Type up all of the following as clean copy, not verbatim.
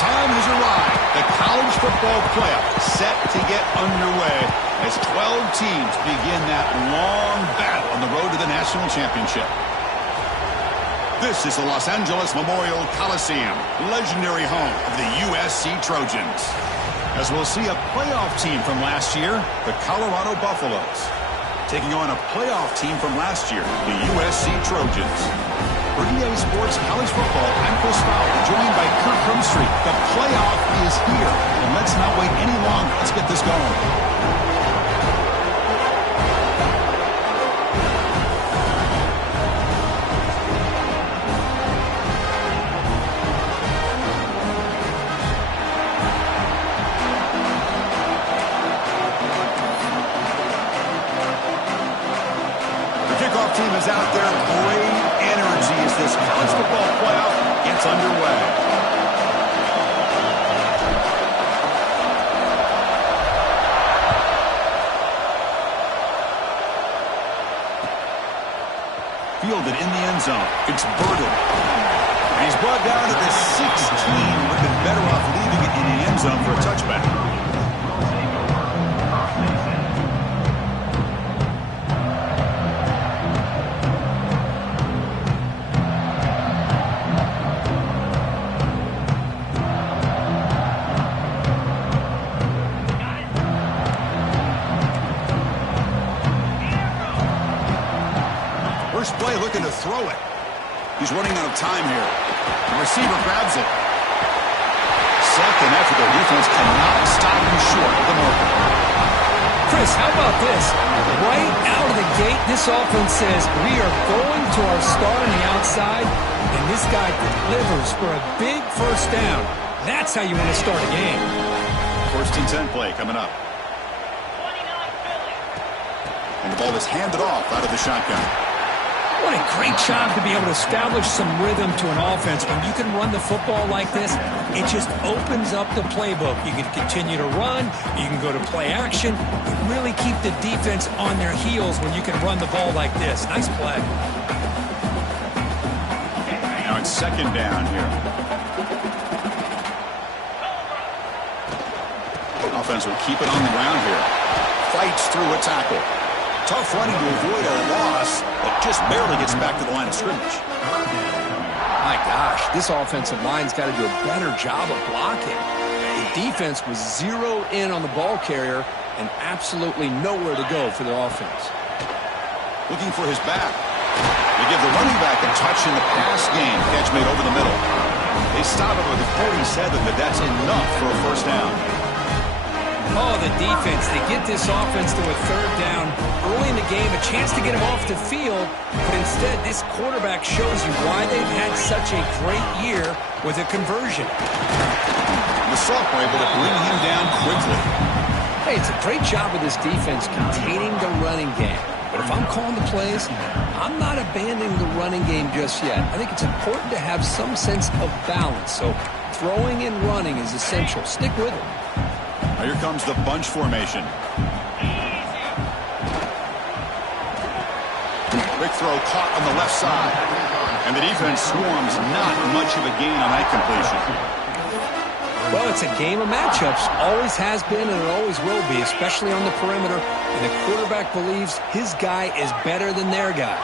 time has arrived. The college football playoff set to get underway as 12 teams begin that long battle on the road to the national championship. This is the Los Angeles Memorial Coliseum, legendary home of the USC Trojans. As we'll see a playoff team from last year, the Colorado Buffaloes, taking on a playoff team from last year, the USC Trojans. For EA Sports College Football, I'm Chris Fowler, joined by Kirk Hermstreet. The playoff is here, and let's not wait any longer. Let's get this going. Team is out there. Great energy as this college football playoff gets underway. Fielded in the end zone. It's Burden. And he's brought down to the 16. Would have been better off leaving it in the end zone for a touchback. First play looking to throw it. He's running out of time here. The receiver grabs it. Second effort, the defense cannot stop him short of the mark. Chris, how about this? Right out of the gate, this offense says we are going to our star on the outside, and this guy delivers for a big first down. That's how you want to start a game. First and 10 play coming up. And the ball is handed off out of the shotgun. What a great job to be able to establish some rhythm to an offense. When you can run the football like this, it just opens up the playbook. You can continue to run. You can go to play action. You really keep the defense on their heels when you can run the ball like this. Nice play. Now it's second down here. Offense will keep it on the ground here. Fights through a tackle. Tough running to avoid a loss, but just barely gets back to the line of scrimmage. My gosh, this offensive line's got to do a better job of blocking. The defense was zeroed in on the ball carrier and absolutely nowhere to go for the offense. Looking for his back. They give the running back a touch in the pass game. Catch made over the middle. They stop it with a 47, but that's enough for a first down. Oh, the defense. They get this offense to a third down early in the game, a chance to get him off the field, but instead this quarterback shows you why they've had such a great year with a conversion. The sophomore able to bring him down quickly. Hey, it's a great job of this defense containing the running game. But if I'm calling the plays, I'm not abandoning the running game just yet. I think it's important to have some sense of balance. So throwing and running is essential. Stick with it. Here comes the bunch formation. Quick throw caught on the left side. And the defense swarms, not much of a gain on that completion. Well, it's a game of matchups. Always has been and it always will be, especially on the perimeter. And the quarterback believes his guy is better than their guy.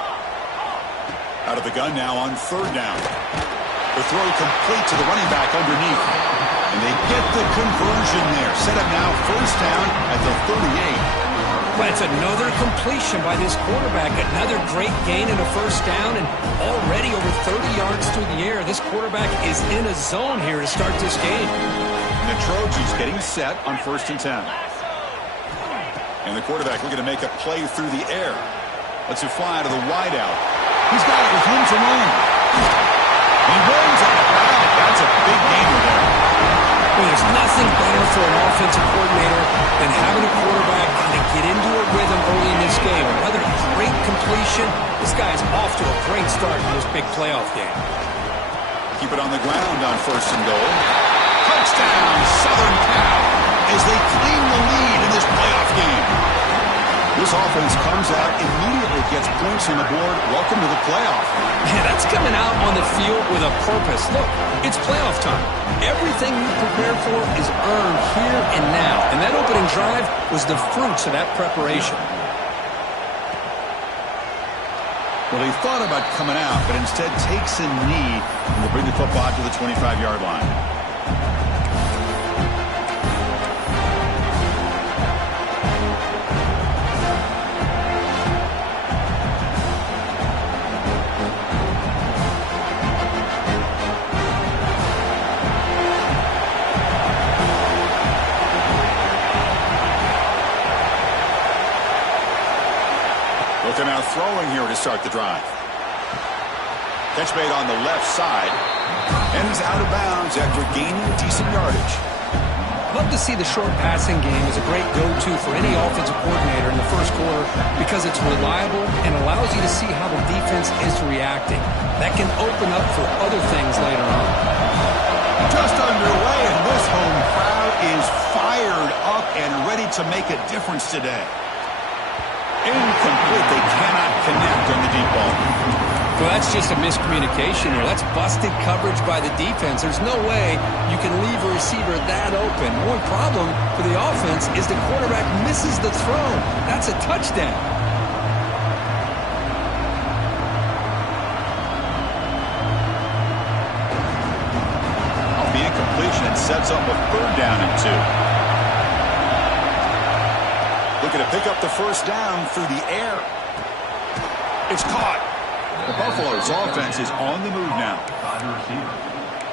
Out of the gun now on third down. The throw complete to the running back underneath. And they get the conversion there. Set up now first down at the 38. But it's another completion by this quarterback. Another great gain in a first down. And already over 30 yards through the air. This quarterback is in a zone here to start this game. And the Trojans getting set on first and 10. And the quarterback looking to make a play through the air. Lets it fly to the wideout. He's got it with room to run. He runs it. That's a big gainer there. Well, there's nothing better for an offensive coordinator than having a quarterback kind of get into a rhythm early in this game. Another great completion. This guy's off to a great start in this big playoff game. Keep it on the ground on first and goal. Touchdown, Southern Cal, as they claim the lead in this playoff game. This offense comes out, immediately gets points on the board. Welcome to the playoff. Yeah, that's coming out on the field with a purpose. Look, it's playoff time. Everything you prepared for is earned here and now. And that opening drive was the fruits of that preparation. Well, he thought about coming out, but instead takes a knee and will bring the football to the 25-yard line. They're now throwing here to start the drive. Catch made on the left side. And he's out of bounds after gaining decent yardage. Love to see the short passing game as a great go-to for any offensive coordinator in the first quarter because it's reliable and allows you to see how the defense is reacting. That can open up for other things later on. Just underway, and this home crowd is fired up and ready to make a difference today. Incomplete. They cannot connect on the deep ball. Well, that's just a miscommunication here. That's busted coverage by the defense. There's no way you can leave a receiver that open. One problem for the offense is the quarterback misses the throw. That's a touchdown. The incompletion sets up a 3rd down and 2. Looking to pick up the first down through the air. It's caught. The Buffalo's offense is on the move now.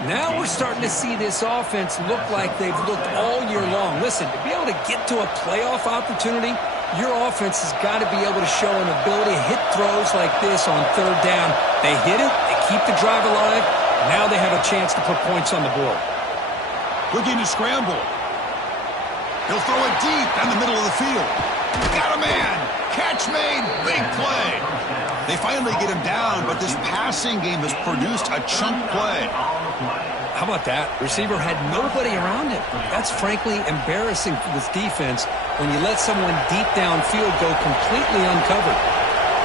Now we're starting to see this offense look like they've looked all year long. Listen, to be able to get to a playoff opportunity, your offense has got to be able to show an ability to hit throws like this on 3rd down. They hit it, they keep the drive alive. Now they have a chance to put points on the board. Looking to scramble. He'll throw it deep in the middle of the field. Got a man. Catch made. Big play. They finally get him down, but this passing game has produced a chunk play. How about that? Receiver had nobody around him. That's frankly embarrassing for this defense when you let someone deep downfield go completely uncovered.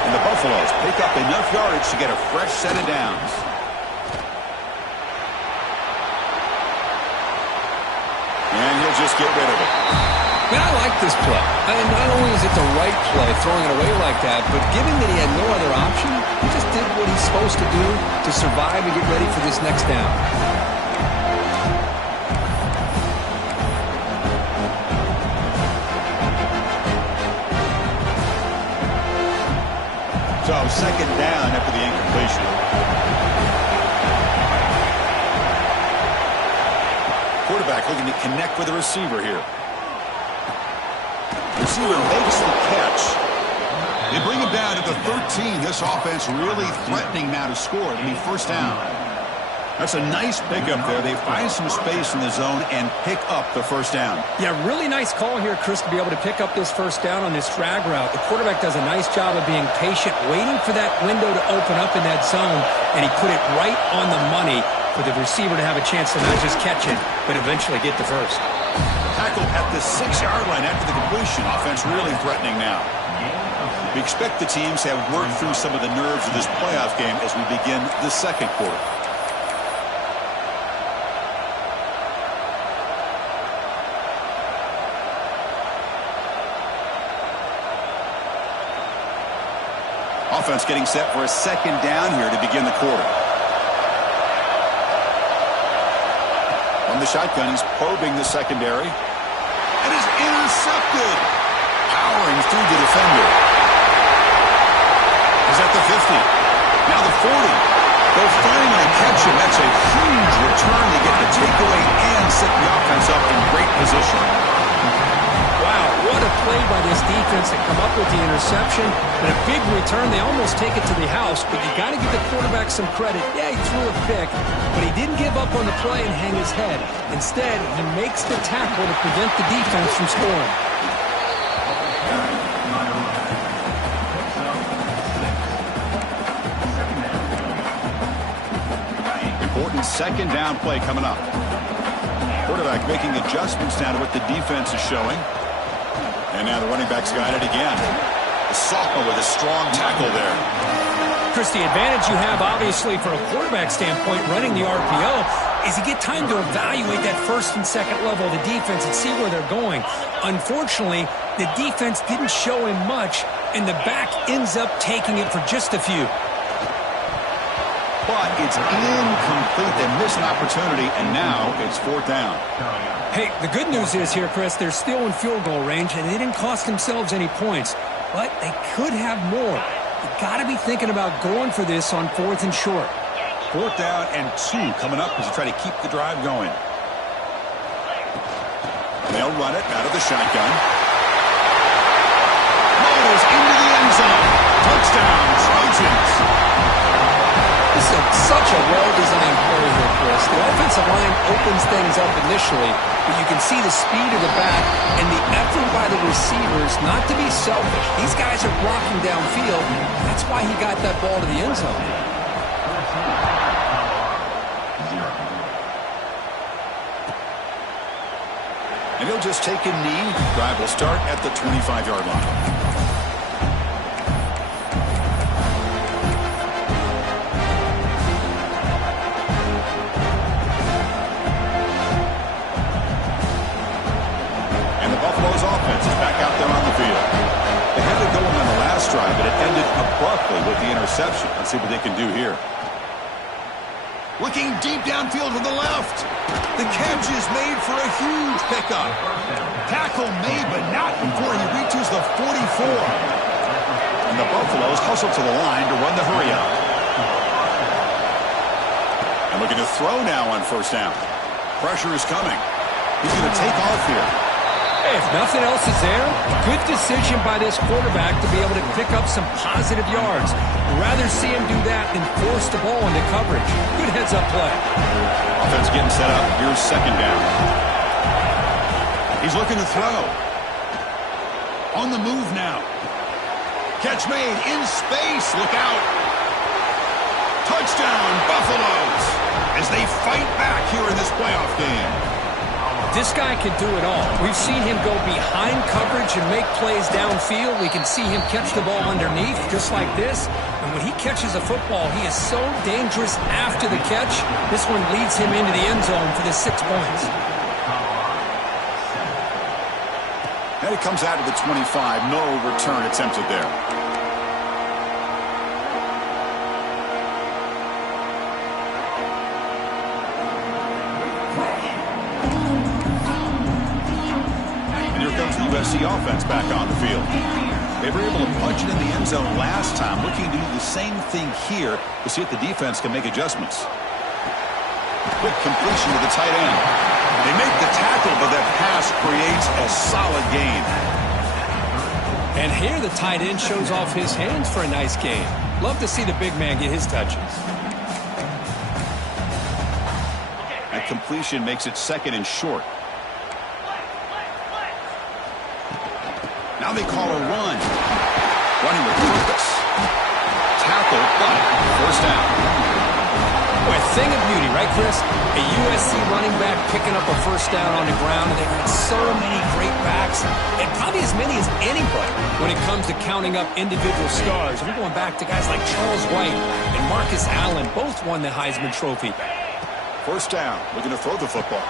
And the Buffaloes pick up enough yardage to get a fresh set of downs. And he'll just get rid of it. Man, I like this play. Not only is it the right play, throwing it away like that, but given that he had no other option, he just did what he's supposed to do to survive and get ready for this next down. So 2nd down after the incompletion. Quarterback looking to connect with the receiver here. Receiver makes the catch. They bring him down to the 13. This offense really threatening now to score. It'll be 1st down. That's a nice pickup there. They find some space in the zone and pick up the 1st down. Yeah, really nice call here, Chris, to be able to pick up this 1st down on this drag route. The quarterback does a nice job of being patient, waiting for that window to open up in that zone, and he put it right on the money for the receiver to have a chance to not just catch it, but eventually get the first. Tackle at the 6-yard line after the completion. Offense really threatening now. We expect the teams to have worked through some of the nerves of this playoff game as we begin the 2nd quarter. Offense getting set for a 2nd down here to begin the quarter. From the shotgun, he's probing the secondary. And is intercepted. Powering through the defender. He's at the 50. Now the 40. They'll finally catch him. That's a huge return to get the takeaway and set the offense up in great position. Wow, what a play by this defense to come up with the interception. And a big return. They almost take it to the house, but you got to give the quarterback some credit. Yeah, he threw a pick, but he didn't give up on the play and hang his head. Instead, he makes the tackle to prevent the defense from scoring. Important 2nd down play coming up. Quarterback making adjustments now to what the defense is showing. And now the running back's got it again. The sophomore with a strong tackle there. Chris, the advantage you have, obviously, from a quarterback standpoint, running the RPO, is you get time to evaluate that first and second level of the defense and see where they're going. Unfortunately, the defense didn't show him much, and the back ends up taking it for just a few. But it's incomplete. They missed an opportunity, and now it's fourth down. Hey, the good news is here, Chris, they're still in field goal range, and they didn't cost themselves any points. But they could have more. You got to be thinking about going for this on fourth and short. Fourth down and 2 coming up as you try to keep the drive going. They'll run it out of the shotgun. Motors into the end zone. Touchdown, Trojans. This is such a well-designed play here, Chris. The offensive line opens things up initially, but you can see the speed of the back and the effort by the receivers not to be selfish. These guys are blocking downfield. That's why he got that ball to the end zone. And he'll just take a knee. Drive will start at the 25-yard line. Buffalo's offense is back out there on the field. They had it going on the last drive, but it ended abruptly with the interception. Let's see what they can do here. Looking deep downfield to the left. The catch is made for a huge pickup. Tackle made, but not before he reaches the 44. And the Buffaloes hustle to the line to run the hurry up. And looking to throw now on first down. Pressure is coming. He's going to take off here. If nothing else is there, good decision by this quarterback to be able to pick up some positive yards. Rather see him do that than force the ball into coverage. Good heads-up play. Offense getting set up. Here's second down. He's looking to throw. On the move now. Catch made in space. Look out. Touchdown, Buffaloes, as they fight back here in this playoff game. This guy can do it all. We've seen him go behind coverage and make plays downfield. We can see him catch the ball underneath, just like this. And when he catches a football, he is so dangerous after the catch. This one leads him into the end zone for the 6 points. And it comes out of the 25. No return attempted there. USC offense back on the field. They were able to punch it in the end zone last time, looking to do the same thing here to see if the defense can make adjustments. Quick completion to the tight end. They make the tackle, but that pass creates a solid gain. And here the tight end shows off his hands for a nice gain. Love to see the big man get his touches. That completion makes it second and short. Now they call a run. Running with purpose. Tackle, but first down. Boy, a thing of beauty, right, Chris? A USC running back picking up a first down on the ground. They've got so many great backs, and probably as many as anybody when it comes to counting up individual stars. We're going back to guys like Charles White and Marcus Allen. Both won the Heisman Trophy. First down. Looking to throw the football.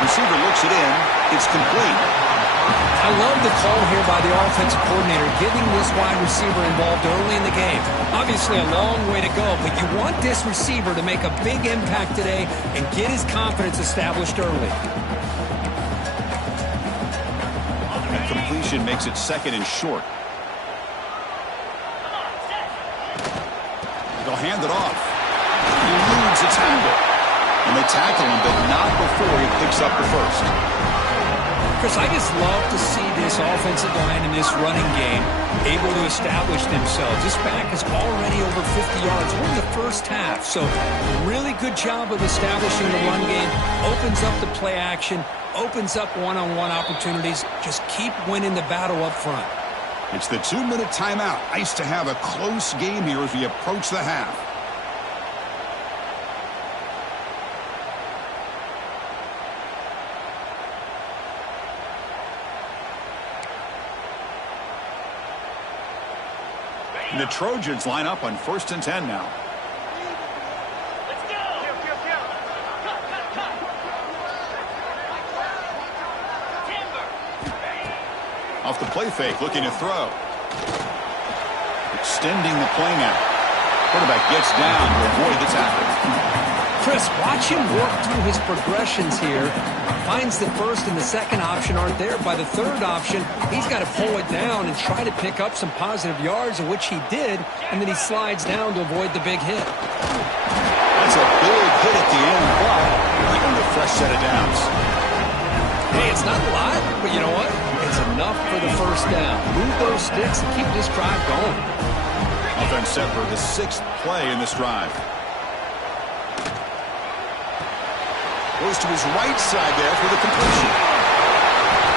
Receiver looks it in. It's complete. I love the call here by the offensive coordinator, getting this wide receiver involved early in the game. Obviously a long way to go, but you want this receiver to make a big impact today and get his confidence established early. That completion makes it second and short. They'll hand it off. He eludes a tackle. And they tackle him, but not before he picks up the first. Chris, I just love to see this offensive line in this running game able to establish themselves. This back is already over 50 yards. We're in the first half, so really good job of establishing the run game. Opens up the play action, opens up one-on-one opportunities. Just keep winning the battle up front. It's the 2-minute timeout. Nice to have a close game here as we approach the half. And the Trojans line up on 1st and 10 now. Off the play fake, looking to throw. Extending the play now. Quarterback gets down to avoid the tackle. Chris, watch him work through his progressions here. Finds the first and the second option aren't there. By the third option, he's got to pull it down and try to pick up some positive yards, of which he did, and then he slides down to avoid the big hit. That's a big hit at the end, but he's on a fresh set of downs. Hey, it's not a lot, but you know what? It's enough for the first down. Move those sticks and keep this drive going. Offense set for the 6th play in this drive. Goes to his right side there for the completion.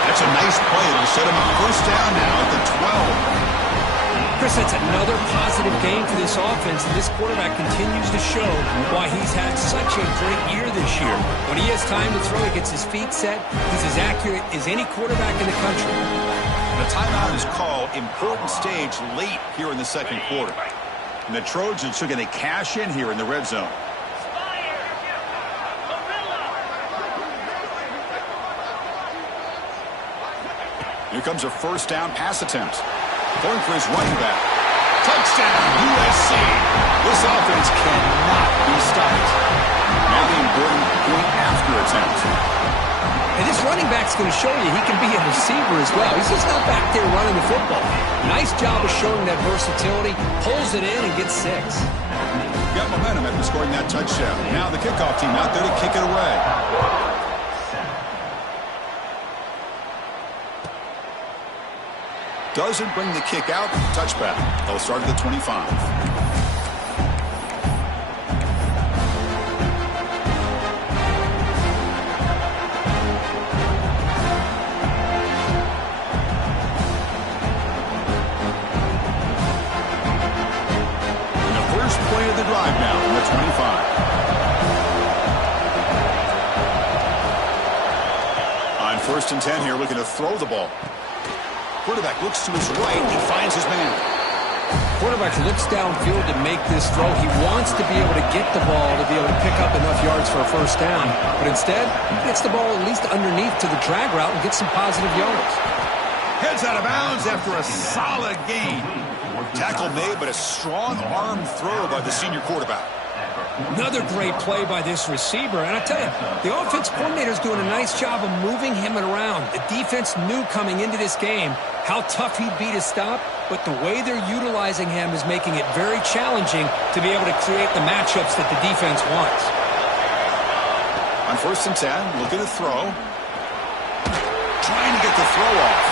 That's a nice play. It'll set him on 1st down now at the 12. Chris, that's another positive game for this offense, and this quarterback continues to show why he's had such a great year this year. When he has time to throw, he gets his feet set. He's as accurate as any quarterback in the country. The timeout is called. Important stage late here in the 2nd quarter. And the Trojans are going to cash in here in the red zone. Here comes a 1st down pass attempt. Going for his running back. Touchdown, USC. This offense cannot be stopped. Now the important point after attempt. And this running back's going to show you he can be a receiver as well. He's just not back there running the football. Nice job of showing that versatility. Pulls it in and gets 6. Got momentum after scoring that touchdown. Now the kickoff team out there to kick it away. Doesn't bring the kick out. Touchback. They'll start at the 25. And the first play of the drive now from the 25. On 1st and 10 here, looking to throw the ball. Quarterback looks to his right. He finds his man. Quarterback looks downfield to make this throw. He wants to be able to get the ball to be able to pick up enough yards for a 1st down. But instead, he gets the ball at least underneath to the drag route and gets some positive yards. Heads out of bounds after a solid gain. Tackle made, but a strong arm throw by the senior quarterback. Another great play by this receiver. And I tell you, the offense coordinator's doing a nice job of moving him around. The defense knew coming into this game how tough he'd be to stop, but the way they're utilizing him is making it very challenging to be able to create the matchups that the defense wants. On 1st and 10, looking to throw. Trying to get the throw off.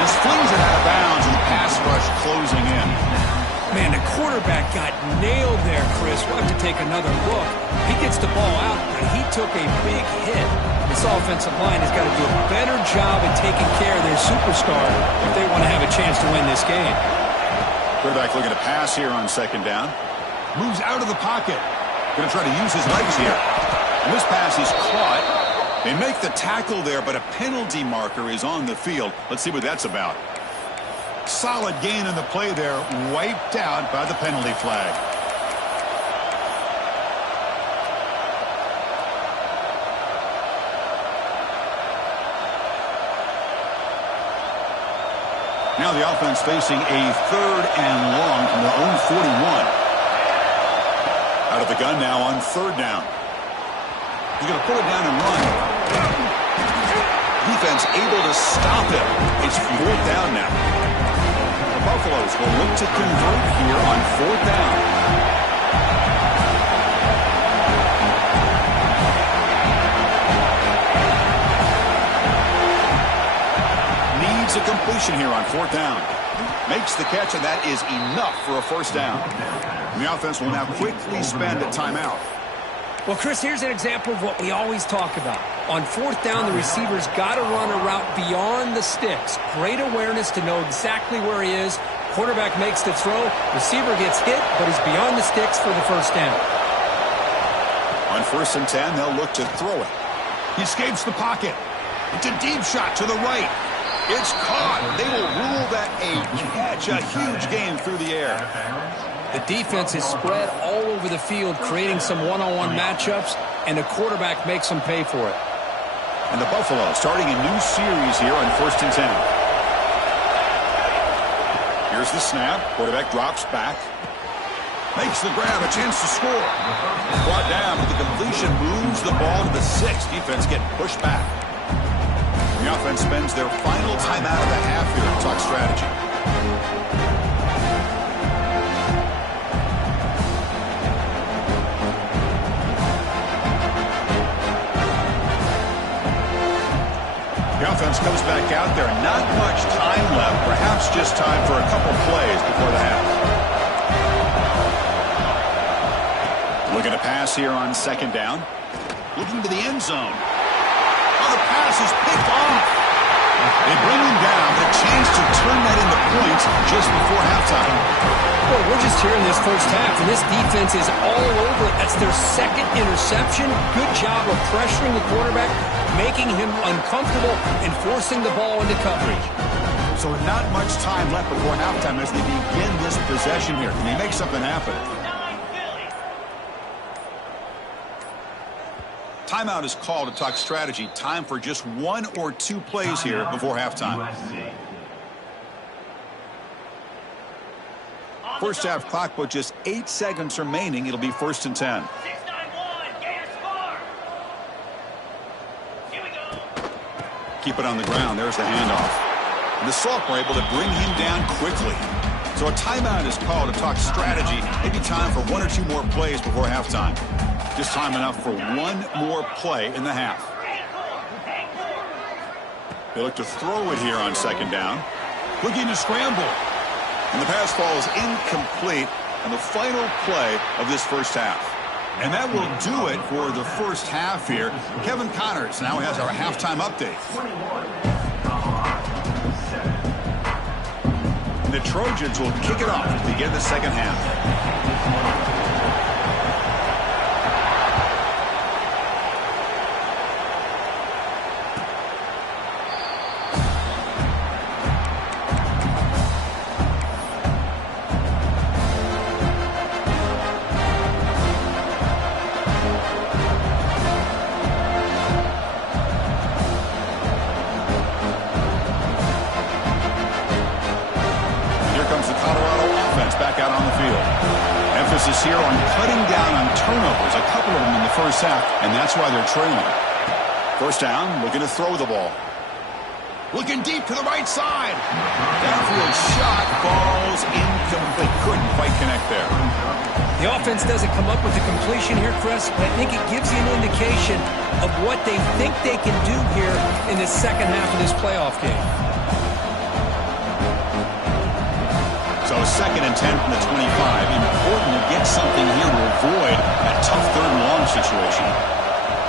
Just flings it out of bounds, and the pass rush closing in. Man, the quarterback got nailed there, Chris. We'll have to take another look. He gets the ball out, but he took a big hit. This offensive line has got to do a better job of taking care of their superstar if they want to have a chance to win this game. Quarterback looking to pass here on 2nd down. Moves out of the pocket. Going to try to use his legs here. And this pass is caught. They make the tackle there, but a penalty marker is on the field. Let's see what that's about. Solid gain in the play there, wiped out by the penalty flag. Now the offense facing a 3rd and long from their own 41. Out of the gun now on 3rd down. He's going to pull it down and run. Defense able to stop him. It's 4th down now. The Buffaloes will look to convert here on 4th down. Needs a completion here on 4th down. Makes the catch, and that is enough for a 1st down. And the offense will now quickly spend a timeout. Well, Chris, here's an example of what we always talk about. On 4th down, the receiver's got to run a route beyond the sticks. Great awareness to know exactly where he is. Quarterback makes the throw. Receiver gets hit, but he's beyond the sticks for the 1st down. On 1st and 10, they'll look to throw it. He escapes the pocket. It's a deep shot to the right. It's caught. They will rule that a catch, a huge gain through the air. The defense is spread all over the field, creating some one-on-one matchups, and the quarterback makes them pay for it. And the Buffalo starting a new series here on 1st and 10. Here's the snap. Quarterback drops back. Makes the grab, a chance to score. Brought down, but the completion moves the ball to the 6. Defense getting pushed back. The offense spends their final timeout of the half here to talk strategy. The offense comes back out there. Not much time left. Perhaps just time for a couple plays before the half. Looking to pass here on 2nd down. Looking to the end zone. Oh, the pass is picked off. They bring him down. A chance to turn that into points just before halftime. Well, we're just here in this first half, and this defense is all over it. That's their 2nd interception. Good job of pressuring the quarterback, making him uncomfortable, and forcing the ball into coverage. So not much time left before halftime as they begin this possession here. Can they make something happen? Timeout is called to talk strategy. Time for just 1 or 2 plays here before halftime. First half clock with just 8 seconds remaining. It'll be 1st and 10. 691, gain a score. Here we go. Keep it on the ground. There's the handoff. And the Salk were able to bring him down quickly. So a timeout is called to talk strategy. Maybe time for 1 or 2 more plays before halftime. Just time enough for 1 more play in the half. They look to throw it here on 2nd down. Looking to scramble. And the pass falls incomplete on the final play of this first half. And that will do it for the first half here. Kevin Connors now has our halftime update. And the Trojans will kick it off to begin the second half. Emphasis here on cutting down on turnovers, a couple of them in the first half, and that's why they're trailing. First down, looking to throw the ball. Looking deep to the right side. Downfield shot falls incomplete. Couldn't quite connect there. The offense doesn't come up with the completion here, Chris, but I think it gives you an indication of what they think they can do here in the second half of this playoff game. So 2nd and 10 from the 25. Important to get something here to avoid that tough 3rd and long situation.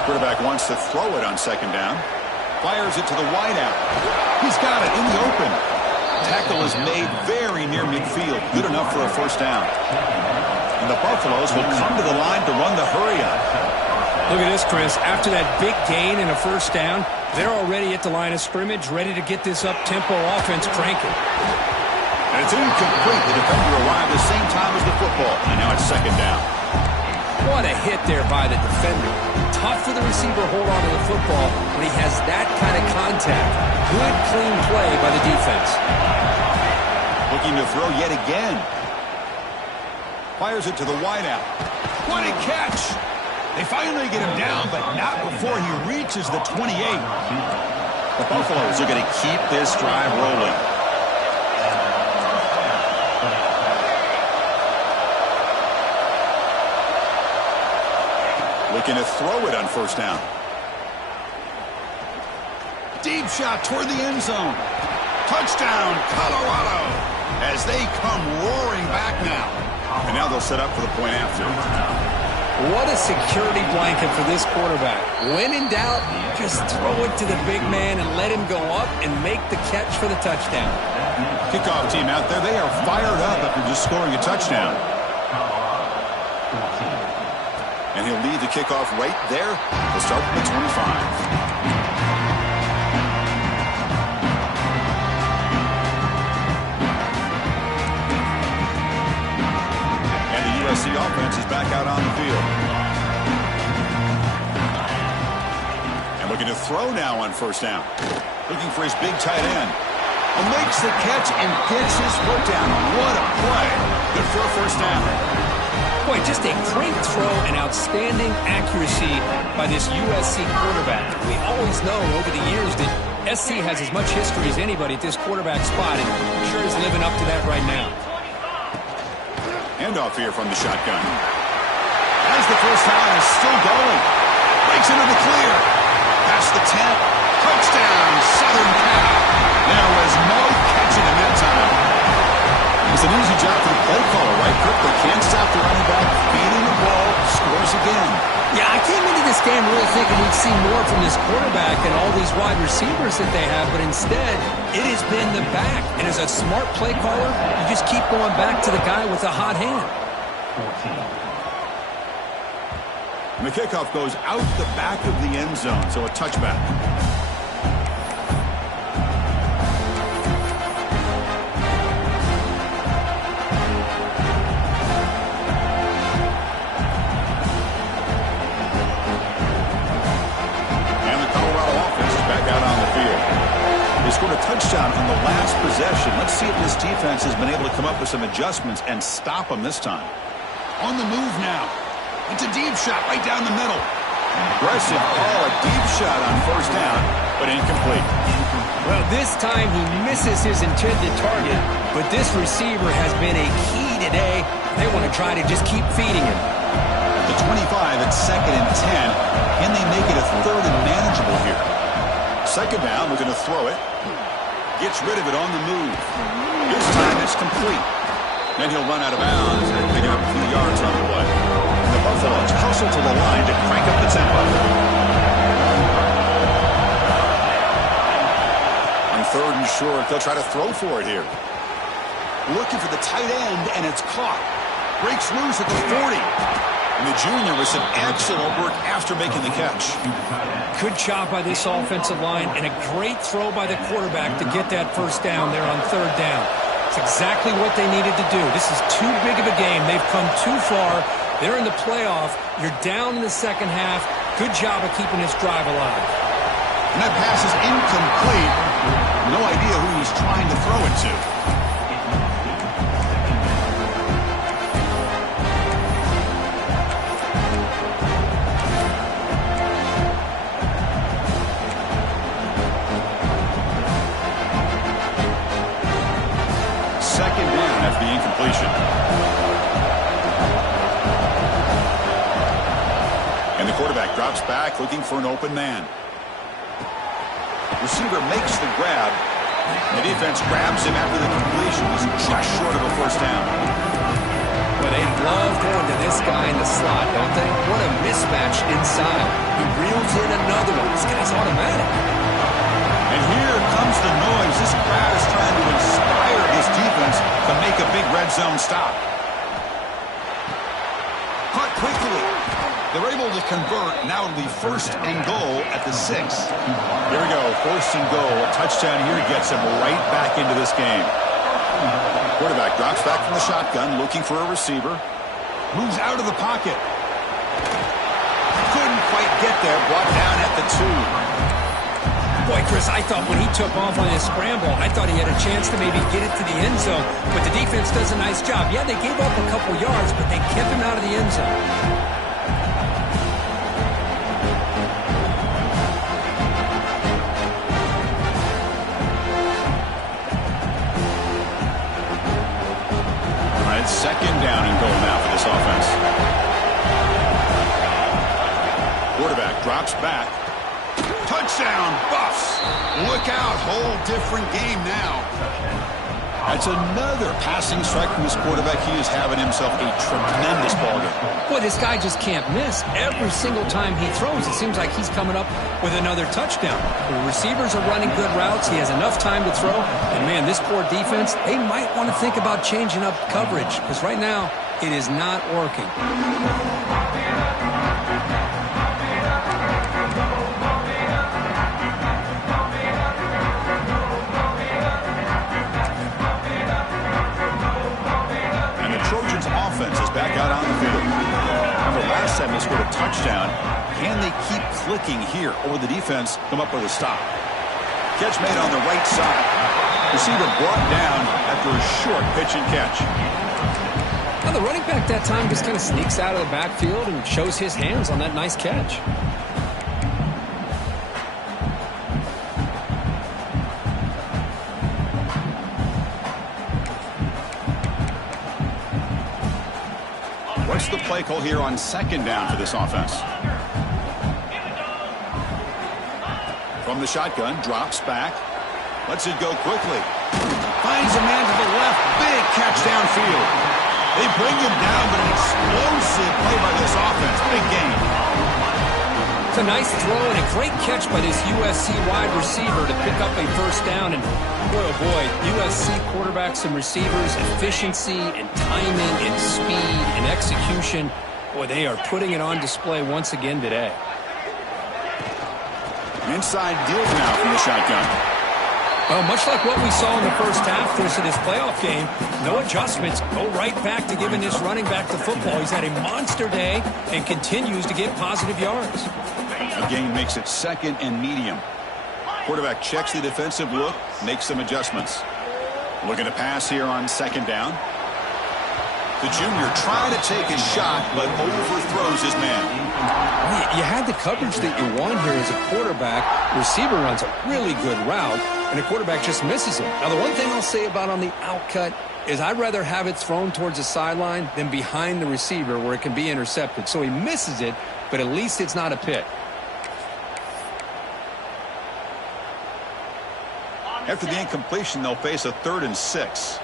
Quarterback wants to throw it on 2nd down. Fires it to the wideout. He's got it in the open. Tackle is made very near midfield. Good enough for a first down. And the Buffaloes will come to the line to run the hurry up. Look at this, Chris. After that big gain and a first down, they're already at the line of scrimmage, ready to get this up-tempo offense cranking. And it's incomplete. The defender arrived the same time as the football. And now it's 2nd down. What a hit there by the defender. Tough for the receiver to hold on to the football when he has that kind of contact. Good, clean play by the defense. Looking to throw yet again. Fires it to the wideout. What a catch! They finally get him down, but not before he reaches the 28. The Buffaloes are going to keep this drive rolling. Looking to throw it on first down. Deep shot toward the end zone. Touchdown, Colorado, as they come roaring back now. And now they'll set up for the point after. What a security blanket for this quarterback. When in doubt, just throw it to the big man and let him go up and make the catch for the touchdown. Kickoff team out there, they are fired up after just scoring a touchdown. And he'll lead the kickoff right there to start from the 25. back out on the field. And looking to throw now on first down. Looking for his big tight end. And makes the catch and gets his foot down. What a play. Good for a first down. Boy, just a great throw and outstanding accuracy by this USC quarterback. We always know over the years that SC has as much history as anybody at this quarterback spot, and I'm sure he's living up to that right now. Handoff here from the shotgun. As the first down is still going. Breaks into the clear. Past the 10. Touchdown, Southern Cal. There was no catching him that time. It's an easy job for the play caller, right, Kirk? They can't stop the running back, feeding the ball, scores again. Yeah, I came into this game really thinking we'd see more from this quarterback and all these wide receivers that they have, but instead, it has been the back. And as a smart play caller, you just keep going back to the guy with a hot hand. And the kickoff goes out the back of the end zone, so a touchback. They scored a touchdown on the last possession. Let's see if this defense has been able to come up with some adjustments and stop them this time. On the move now. It's a deep shot right down the middle. Aggressive call, a deep shot on first down, but incomplete. Well, this time he misses his intended target, but this receiver has been a key today. They want to try to just keep feeding him. At the 25, it's 2nd and 10. Can they make it a 3rd and manageable here? Second down, we're going to throw it. Gets rid of it on the move. This time it's complete. Then he'll run out of bounds and pick up a few yards on the play. The Buffaloes hustle to the line to crank up the tempo. On 3rd and short, they'll try to throw for it here. Looking for the tight end, and it's caught. Breaks loose at the 40. And the junior with some excellent work after making the catch. Good job by this offensive line and a great throw by the quarterback to get that first down there on 3rd down. It's exactly what they needed to do. This is too big of a game. They've come too far. They're in the playoff. You're down in the second half. Good job of keeping this drive alive. And that pass is incomplete. No idea who he's trying to throw it to. Second down after the incompletion. And the quarterback drops back looking for an open man. Receiver makes the grab. The defense grabs him after the completion. He's just short of a first down. But they love going to this guy in the slot, don't they? What a mismatch inside. He reels in another one. This guy's automatic. And here comes the noise. This crowd is trying to inspire this defense to make a big red zone stop. Caught quickly. They're able to convert. Now it'll be 1st and goal at the 6. Here we go. 1st and goal. A touchdown here gets him right back into this game. Quarterback drops back from the shotgun, looking for a receiver. Moves out of the pocket. Couldn't quite get there. Brought down at the 2. Boy, Chris, I thought when he took off on his scramble, I thought he had a chance to maybe get it to the end zone. But the defense does a nice job. Yeah, they gave up a couple yards, but they kept him out of the end zone. All right, 2nd down and goal now for this offense. Quarterback drops back. Touchdown, Buffs. Look out, whole different game now. That's another passing strike from this quarterback. He is having himself a tremendous ballgame. Boy, this guy just can't miss. Every single time he throws, it seems like he's coming up with another touchdown. The receivers are running good routes. He has enough time to throw. And, man, this poor defense, they might want to think about changing up coverage because right now it is not working. Offense is back out on the field. they scored a touchdown. Can they keep clicking here, or will the defense come up with a stop? Catch made on the right side. Receiver brought down after a short pitch and catch. Now the running back that time just kind of sneaks out of the backfield and shows his hands on that nice catch. What's the play call here on second down for this offense? From the shotgun, drops back. Lets it go quickly. Finds a man to the left. Big catch downfield. They bring him down, but an explosive play by this offense. Big game. It's a nice throw and a great catch by this USC wide receiver to pick up a first down. And boy, oh boy, USC quarterbacks and receivers, efficiency and timing and speed and execution. Boy, they are putting it on display once again today. Inside deals now from the shotgun. Well, much like what we saw in the first half versus this playoff game, no adjustments. Go right back to giving this running back the football. He's had a monster day and continues to get positive yards. The game makes it second and medium. Quarterback checks the defensive look, makes some adjustments. Looking to pass here on second down. The junior trying to take a shot, but overthrows his man. You had the coverage that you want here as a quarterback. Receiver runs a really good route, and the quarterback just misses him. Now, the one thing I'll say about on the outcut is I'd rather have it thrown towards the sideline than behind the receiver where it can be intercepted. So he misses it, but at least it's not a pick. After the incompletion, they'll face a 3rd and 6.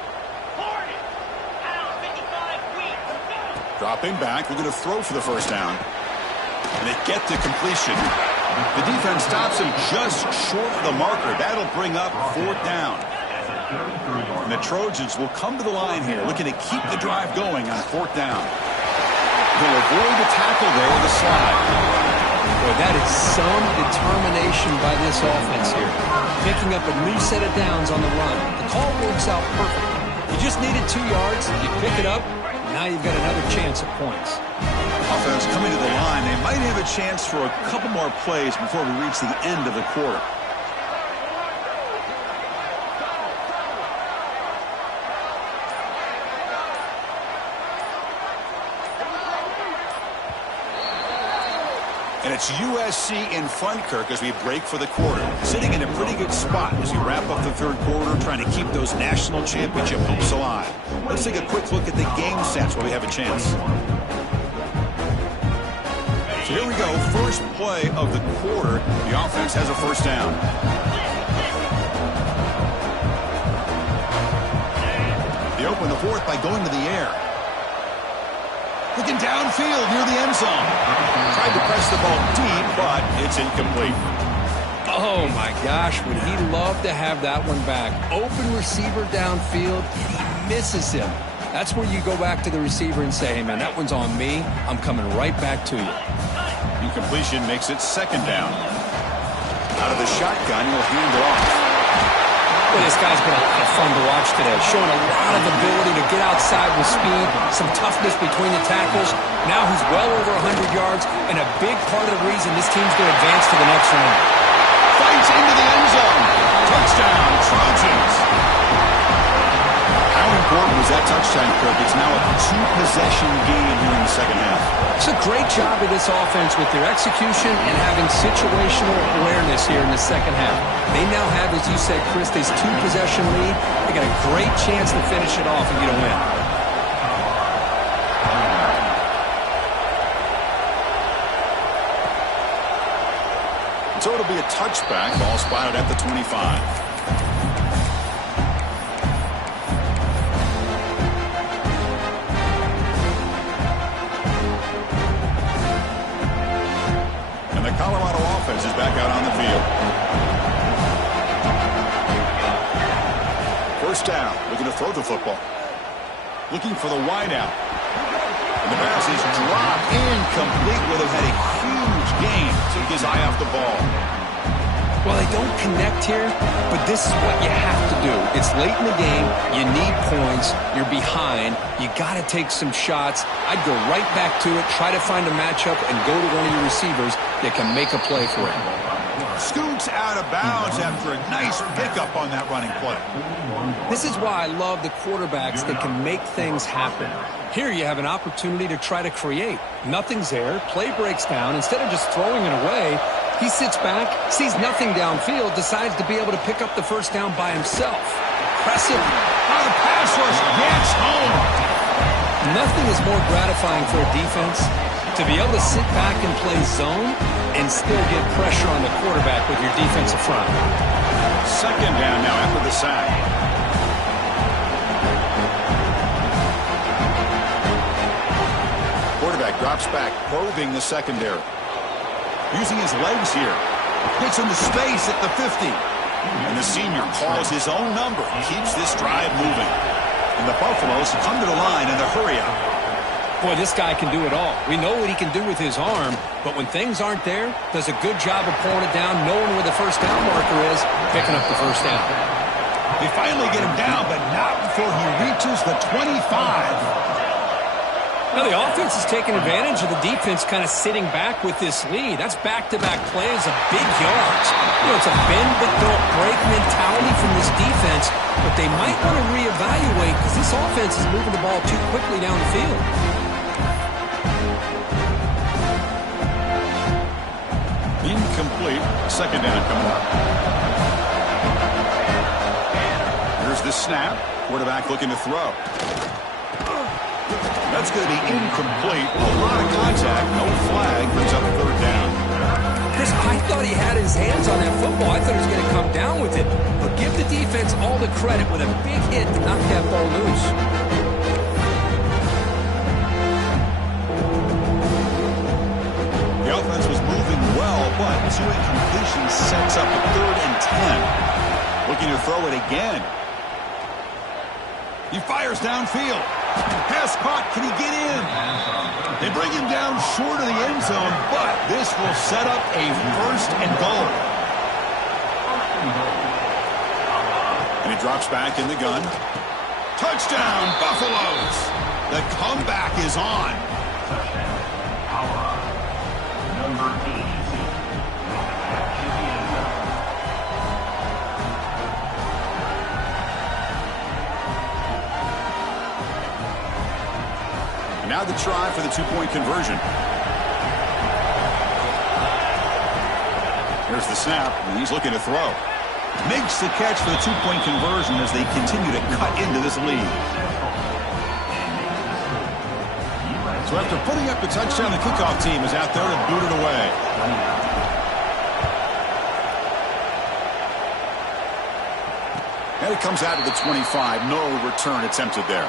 Dropping back, they're going to throw for the first down. And they get to completion. The defense stops him just short of the marker. That'll bring up 4th down. And the Trojans will come to the line here, looking to keep the drive going on 4th down. They'll avoid the tackle there with a slide. Boy, that is some determination by this offense here. Picking up a new set of downs on the run. The call works out perfect. You just needed 2 yards. You pick it up. Now you've got another chance at points. Offense coming to the line. They might have a chance for a couple more plays before we reach the end of the quarter. And it's USC in front, Kirk, as we break for the quarter. Sitting in a pretty good spot as we wrap up the 3rd quarter, trying to keep those national championship hopes alive. Let's take a quick look at the game stats while we have a chance. So here we go. First play of the quarter. The offense has a first down. They open the 4th by going to the air. Looking downfield near the end zone. Tried to press the ball deep, but it's incomplete. Oh, my gosh. Would he love to have that one back? Open receiver downfield, and he misses him. That's where you go back to the receiver and say, hey, man, that one's on me. I'm coming right back to you. Incompletion makes it 2nd down. Out of the shotgun, he'll hand it off. Well, this guy's been a lot of fun to watch today, showing a lot of ability to get outside with speed, some toughness between the tackles. Now he's well over 100 yards, and a big part of the reason this team's going to advance to the next round. Fights into the end zone. Touchdown, Trojans. How important was that touchdown, Kirk? It's now a 2-possession game here in the second half. It's a great job of this offense with their execution and having situational awareness here in the second half. They now have, as you said, Chris, this 2-possession lead. They got a great chance to finish it off and get a win. So it'll be a touchback. Ball spotted at the 25. And the Colorado offense is back out on the field. First down, looking to throw the football. Looking for the wideout. And the pass is dropped incomplete. Would have had a huge gain. Took his eye off the ball. Well, they don't connect here, but this is what you have to do. It's late in the game. You need points. You're behind. You got to take some shots. I'd go right back to it, try to find a matchup, and go to one of your receivers that can make a play for it. Scoots out of bounds after a nice pickup on that running play. This is why I love the quarterbacks that can make things happen. Here you have an opportunity to try to create. Nothing's there. Play breaks down. Instead of just throwing it away, he sits back, sees nothing downfield, decides to be able to pick up the first down by himself. Impressive. Now the pass rush gets home. Nothing is more gratifying for a defense to be able to sit back and play zone and still get pressure on the quarterback with your defensive front. Second down now after the sack. Quarterback drops back, probing the secondary. Using his legs here. Gets into space at the 50. And the senior calls his own number. Keeps this drive moving. And the Buffaloes come to the line in a hurry-up. Boy, this guy can do it all. We know what he can do with his arm, but when things aren't there, does a good job of pulling it down, knowing where the first down marker is, picking up the first down. They finally get him down, but not before he reaches the 25. Now, the offense is taking advantage of the defense kind of sitting back with this lead. That's back-to-back plays of big yards. You know, it's a bend-but-don't-break mentality from this defense, but they might want to reevaluate because this offense is moving the ball too quickly down the field. Incomplete. Second down coming up. Here's the snap. Quarterback looking to throw. That's going to be incomplete. A lot of contact. No flag. Brings up third down. Chris, I thought he had his hands on that football. I thought he was going to come down with it. But give the defense all the credit with a big hit to knock that ball loose. The offense was moving well, but two incompletions sets up a 3rd and 10. Looking to throw it again. He fires downfield. Pass caught. Can he get in? They bring him down short of the end zone, but this will set up a 1st and goal. And he drops back in the gun. Touchdown, Buffaloes. The comeback is on. Now the try for the 2-point conversion. Here's the snap, and he's looking to throw. Makes the catch for the 2-point conversion as they continue to cut into this lead. So after putting up the touchdown, the kickoff team is out there to boot it away. And it comes out of the 25. No return attempted there.